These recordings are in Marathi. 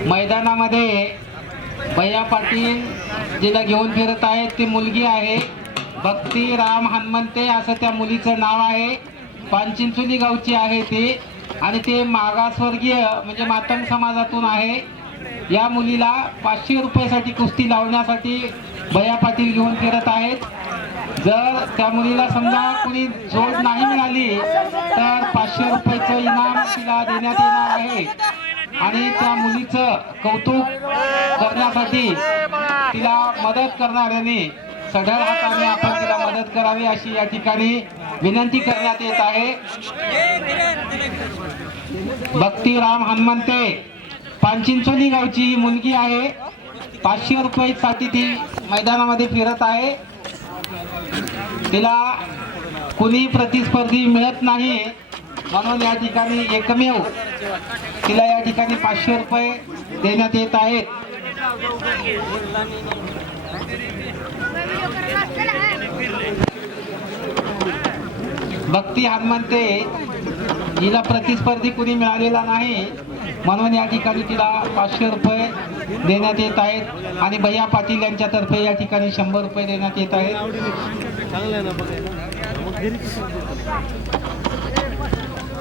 मैदानामध्ये भैया पाटील जिला घेऊन फिरत आहेत ती मुलगी आहे. भक्ती राम हनुमंते असं त्या मुलीचं नाव आहे. पानचिंचोली गावची आहे ती. आणि ते मागासवर्गीय म्हणजे मातंग समाजातून आहे. या मुलीला पाचशे रुपयासाठी कुस्ती लावण्यासाठी भैया पाटील घेऊन फिरत आहेत. जर त्या मुलीला समजा कोणी जोड नाही मिळाली तर पाचशे रुपयाचं इनाम तिला देण्यात येणार आहे. आणि त्या मुलीचं कौतुक करण्यासाठी तिला मदत करणाऱ्याने सढळ हाताने आपण तिला मदत करावी अशी या ठिकाणी विनंती करण्यात येत आहे. भक्तीराम हनुमंते पांचिंचोली गावची ही मुलगी आहे. पाचशे रुपयेसाठी ती मैदानामध्ये फिरत आहे. तिला कुणी प्रतिस्पर्धी मिळत नाही. म्हणून या ठिकाणी एकमेव तिला या ठिकाणी पाचशे रुपये देण्यात येत आहेत. भक्ती हनुमंते हिला प्रतिस्पर्धी कुणी मिळालेला नाही. म्हणून या ठिकाणी तिला पाचशे रुपये देण्यात येत आहेत आणि भैया पाटील यांच्यातर्फे या ठिकाणी शंभर रुपये देण्यात येत आहेत.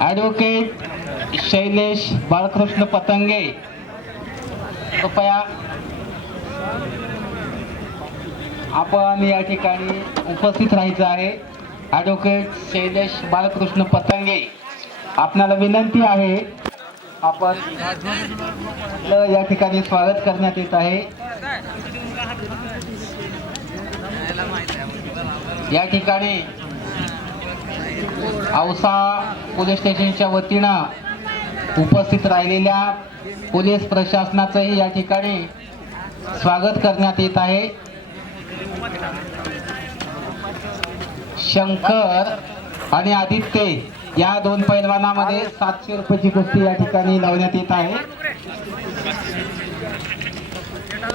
ॲडव्होकेट शैलेश बाळकृष्ण पतंगे कृपया आपण या ठिकाणी उपस्थित राहायचं आहे. ॲडव्होकेट शैलेश बाळकृष्ण पतंगे आपणाला विनंती आहे आपण या ठिकाणी स्वागत करण्यात येत आहे. या ठिकाणी औसा पोलीस स्टेशनच्या वतीनं उपस्थित राहिलेल्या पोलीस प्रशासनाचंही या ठिकाणी स्वागत करण्यात येत आहे. शंकर आणि आदित्य या दोन पैलवानामध्ये सातशे रुपयाची कुस्ती या ठिकाणी लावण्यात येत आहे.